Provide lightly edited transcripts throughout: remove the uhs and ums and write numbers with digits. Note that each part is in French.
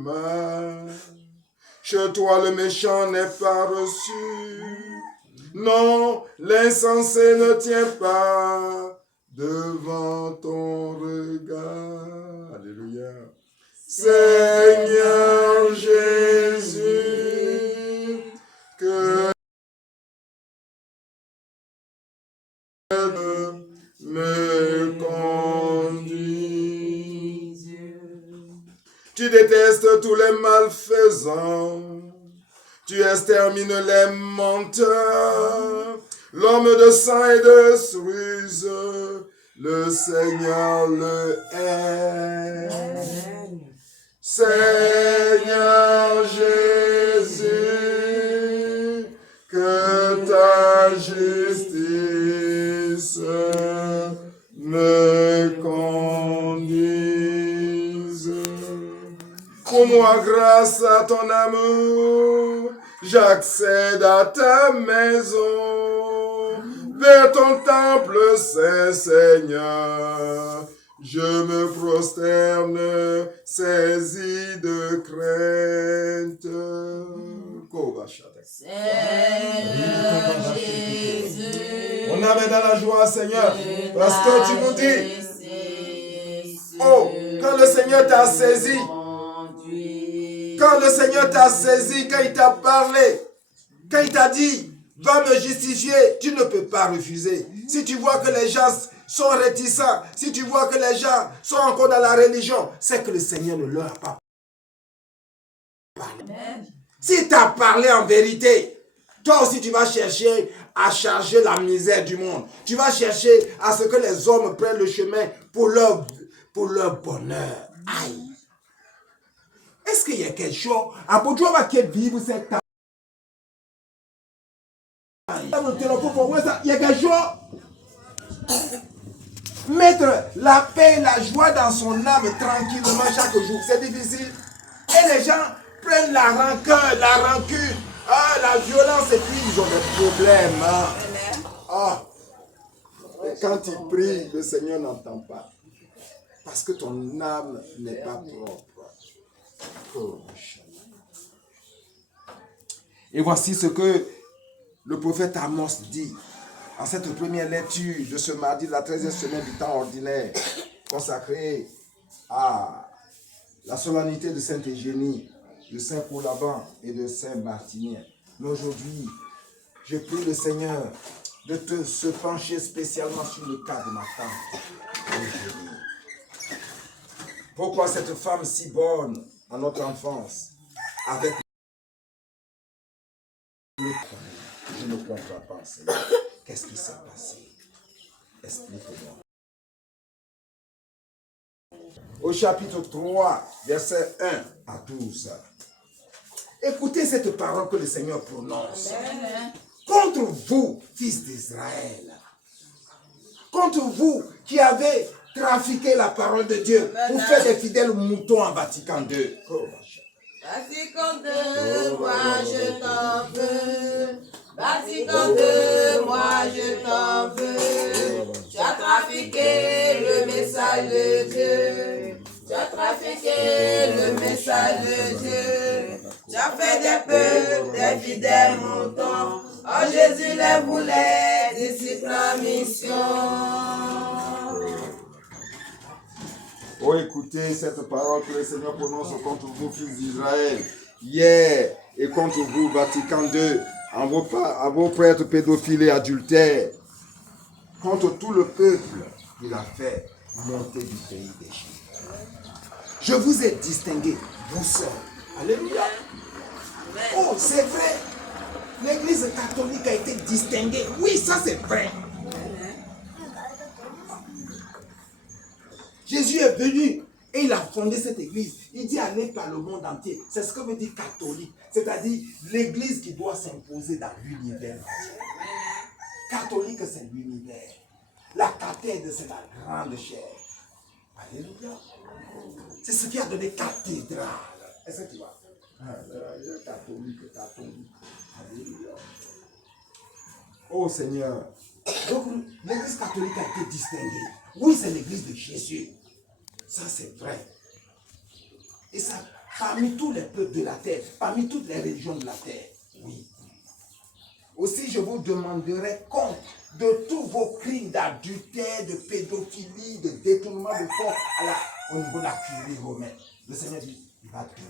humain. Chez toi le méchant n'est pas reçu. Non, l'insensé ne tient pas devant ton regard. Alléluia. Seigneur Jésus, que me conduise. Tu détestes tous les malfaisants. Tu extermines les menteurs. L'homme de sang et de ruse, le Seigneur le hait. Seigneur Jésus, que ta justice me conduise. Pour moi, grâce à ton amour, j'accède à ta maison, vers ton temple, Saint Seigneur. Je me prosterne, saisi de crainte. Seigneur Jésus, on avait dans la joie, Seigneur, parce que tu nous dis, oh, quand le Seigneur t'a saisi, quand le Seigneur t'a saisi, quand il t'a parlé, quand il t'a dit, va me justifier, tu ne peux pas refuser. Si tu vois que les gens sont réticents, si tu vois que les gens sont encore dans la religion, c'est que le Seigneur ne leur a pas parlé. Si tu as parlé en vérité, toi aussi tu vas chercher à charger la misère du monde. Tu vas chercher à ce que les hommes prennent le chemin pour leur bonheur. Aïe. Est-ce qu'il y a quelque chose? Vivre cette temps. Il y a quelque chose. Mettre la paix et la joie dans son âme tranquillement chaque jour, c'est difficile. Et les gens prennent la rancœur, la rancune, la violence, et puis ils ont des problèmes. Et quand ils prient, le Seigneur n'entend pas. Parce que ton âme n'est pas propre. Et voici ce que le prophète Amos dit en cette première lecture de ce mardi de la 13e semaine du temps ordinaire consacrée à la solennité de Sainte-Eugénie, de Saint-Coulaban et de Saint-Martinien. Mais aujourd'hui, je prie le Seigneur de se pencher spécialement sur le cas de ma femme, Eugénie. Pourquoi cette femme si bonne en notre enfance, avec le je ne comprends pas, Seigneur. Qu'est-ce qui s'est passé? Explique-moi. Au chapitre 3, versets 1 à 12. Écoutez cette parole que le Seigneur prononce. Contre vous, fils d'Israël. Contre vous qui avez trafiqué la parole de Dieu pour faire des fidèles moutons en Vatican II. Vatican II, moi je t'en veux. Vatican II, moi je t'en veux. Tu as trafiqué le message de Dieu. Tu as trafiqué le message de Dieu. Tu as fait des peuples, des fidèles moutons. Oh Jésus les voulait, disciples en mission. Oh, écoutez cette parole que le Seigneur prononce contre vous, fils d'Israël, hier, et contre vous, Vatican II, à vos prêtres pédophiles et adultères, contre tout le peuple qu'il a fait monter du pays d'Égypte. Je vous ai distingué, vous seuls. Alléluia. Oh, c'est vrai. L'église catholique a été distinguée. Oui, ça c'est vrai. Jésus est venu et il a fondé cette église. Il dit aller par le monde entier. C'est ce que veut dire catholique. C'est-à-dire l'église qui doit s'imposer dans l'univers entier. Catholique, c'est l'univers. La cathèdre, c'est la grande chair. Alléluia. C'est ce qui a donné cathédrale. Est-ce que tu vois? Catholique. Alléluia. Oh Seigneur. Donc l'église catholique a été distinguée. Oui, c'est l'église de Jésus. Ça, c'est vrai. Et ça parmi tous les peuples de la terre, parmi toutes les régions de la terre. Oui. Aussi, je vous demanderai compte de tous vos crimes d'adultère, de pédophilie, de détournement de fonds au niveau de la curie romaine. Le Seigneur dit, il va tout.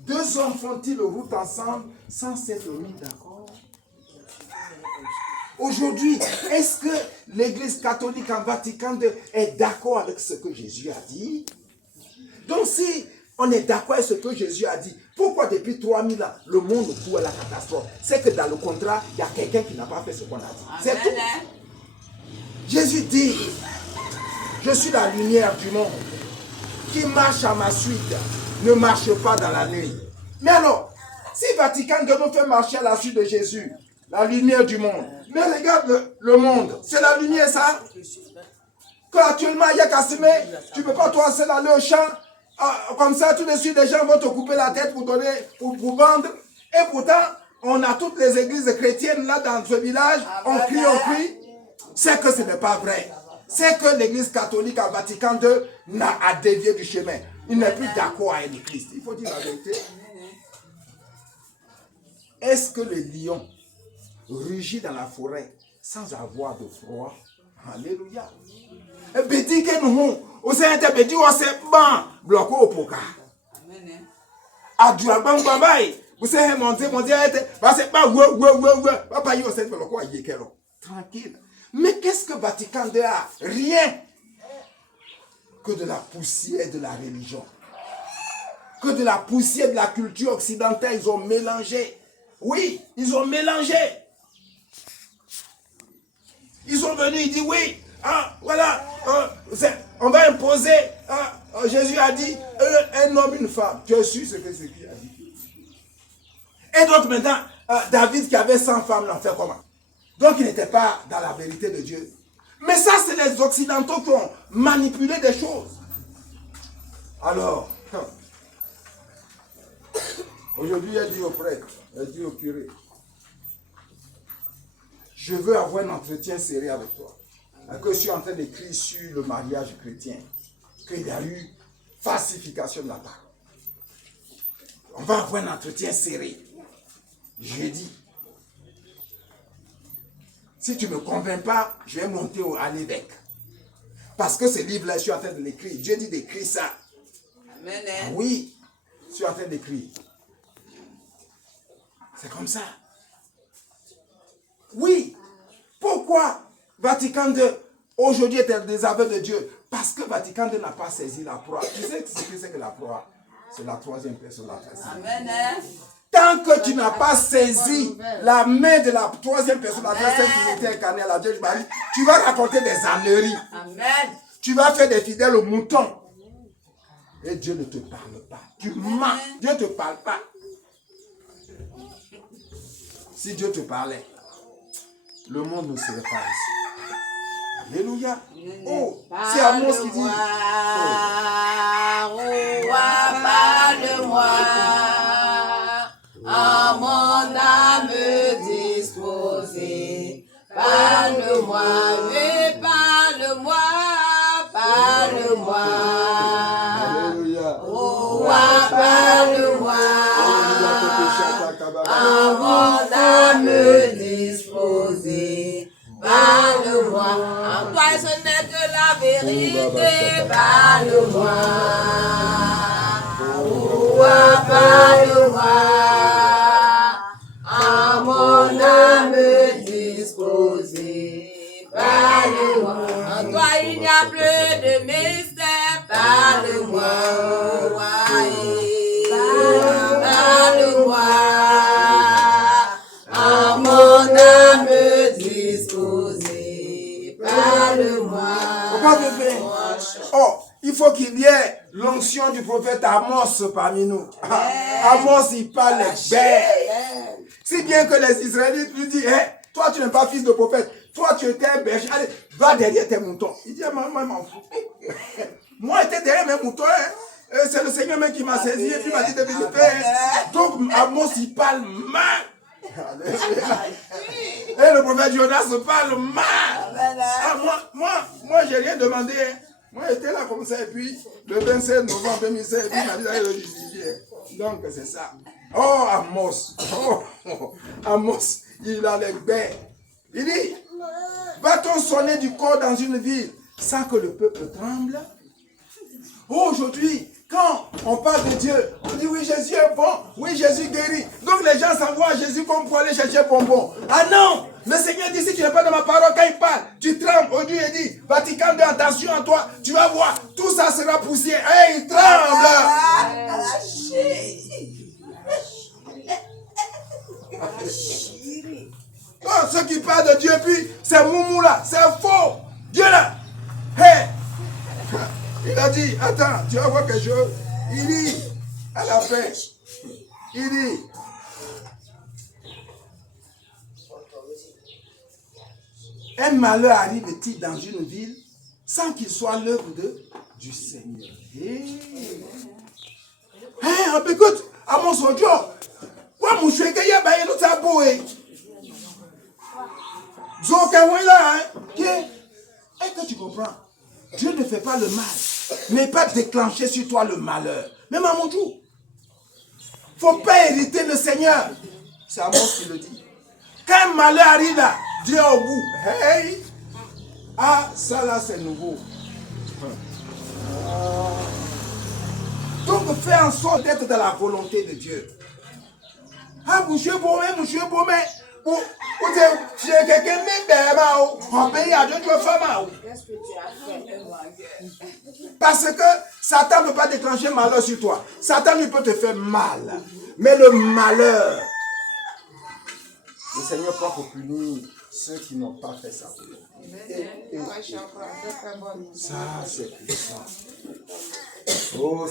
Deux hommes font-ils route ensemble sans s'être mis d'accord? Aujourd'hui, est-ce que l'Église catholique en Vatican II est d'accord avec ce que Jésus a dit? Donc si on est d'accord avec ce que Jésus a dit, pourquoi depuis 3000 ans, le monde court à la catastrophe? C'est que dans le contrat, il y a quelqu'un qui n'a pas fait ce qu'on a dit. C'est tout. Jésus dit, je suis la lumière du monde. Qui marche à ma suite ne marche pas dans la nuit. Mais alors, si Vatican II nous fait marcher à la suite de Jésus, la lumière du monde, mais regarde le monde, c'est la lumière ça? Quand actuellement il y a Casimé, tu ne peux pas toi seul aller au champ, comme ça tout de suite les gens vont te couper la tête pour vendre. Et pourtant, on a toutes les églises chrétiennes là dans ce village, on crie. C'est que ce n'est pas vrai. C'est que l'église catholique à Vatican II a dévié du chemin. Il n'est plus d'accord avec le Christ. Il faut dire la vérité. Est-ce que le lion rugit dans la forêt sans avoir de froid? Alléluia. Et bédi que nous, au Seigneur, bédi on s'est ban, bloqué au poka. Adua ban babai, vous savez monter, parce que papa yo s'est bloqué à yekelo. Tranquille. Mais qu'est-ce que Vatican II a? Rien que de la poussière de la religion. Que de la poussière de la culture occidentale, ils ont mélangé. Oui, ils ont mélangé. Ils sont venus, ils disent oui, voilà, on va imposer, Jésus a dit, un homme, une femme. Tu suis ce que c'est qui a dit. Et donc maintenant, David qui avait 100 femmes, l'en fait comment? Donc il n'était pas dans la vérité de Dieu. Mais ça, c'est les Occidentaux qui ont manipulé des choses. Alors, aujourd'hui, il a dit au prêtre, il a dit au curé, je veux avoir un entretien sérieux avec toi. Que je suis en train d'écrire sur le mariage chrétien, qu'il y a eu falsification de la parole. On va avoir un entretien sérieux. J'ai dit, si tu ne me convaincs pas, je vais monter à l'évêque. Parce que ce livre-là, je suis en train de l'écrire. Dieu dit d'écrire ça. Amen. Oui, je suis en train d'écrire. C'est comme ça. Oui. Pourquoi Vatican II aujourd'hui est un désaveu de Dieu? Parce que Vatican II n'a pas saisi la proie. Tu sais ce que c'est que la proie? C'est la troisième personne de la personne. Amen. Tant que tu n'as pas saisi la main de la troisième personne, la personne qui était incarnée à la Vierge Marie, tu vas raconter des âneries. Amen. Tu vas faire des fidèles aux moutons. Et Dieu ne te parle pas. Tu mens. Dieu ne te parle pas. Si Dieu te parlait, le monde ne serait pas ici. Alléluia. Oh, c'est Amos qui dit. Parle-moi, à mon âme disposée. Parle-moi, oui, parle-moi, parle-moi. Alléluia. Roi, parle-moi, à mon âme disposée. Parle-moi, en toi ce n'est que la vérité. Parle-moi, roi, parle-moi, à mon âme disposée. Parle-moi, en toi il n'y a plus de mystère. Parle-moi, roi, parle-moi, à mon âme disposée. Parle-moi. Oh, il faut qu'il y ait l'onction du prophète Amos parmi nous. Amos, il parle bête. Si bien que les Israélites lui disent, hey, toi tu n'es pas fils de prophète, toi tu étais un berger, allez, va derrière tes moutons. Il dit, maman, je m'en fous. Moi, j'étais derrière mes moutons. C'est le Seigneur même qui m'a saisi et puis m'a dit de visiter. Donc, Amos, il parle mal. Et le prophète Jonas parle mal. Ah, moi j'ai rien demandé. Hein. Moi, j'étais là comme ça. Et puis, le 27 novembre 2016, il m'a dit d'aller le justifier. Donc, c'est ça. Oh, Amos. Amos, il a les bêtes. Il dit, va-t-on sonner du corps dans une ville sans que le peuple tremble? Aujourd'hui, quand on parle de Dieu, on dit oui, Jésus est bon, oui, Jésus guérit. Donc les gens s'envoient à Jésus comme pour aller chercher bonbon. Ah non, le Seigneur dit, si tu n'es pas dans ma parole, quand il parle, tu trembles. Aujourd'hui, il dit, Vatican II, attention à toi, tu vas voir, tout ça sera poussière. Et il tremble. Oh, ceux qui parlent de Dieu, puis c'est Moumou là, c'est faux. Dieu là, hey. Il a dit, attends, tu vas voir quelque chose. Il dit, à la fin, il dit, un malheur arrive-t-il dans une ville sans qu'il soit l'œuvre du Seigneur. Écoute, à mon sojo, moi, mon chouette, il y a un autre saboué. Est-ce que tu comprends? Dieu ne fait pas le mal, mais pas déclencher sur toi le malheur. Même à mon tour. Il ne faut pas hériter le Seigneur. C'est Amos qui le dit. Quand un malheur arrive là, Dieu au bout. Hey! Ah, ça là c'est nouveau. Donc fais en sorte d'être dans la volonté de Dieu. Ah, monsieur Bomé. Tu es quelqu'un qu'est-ce que tu as fait? Parce que Satan ne peut pas déclencher malheur sur toi. Satan lui peut te faire mal. Mais le malheur, le Seigneur peut pour punir ceux qui n'ont pas fait ça. Ça, c'est puissant. Oh,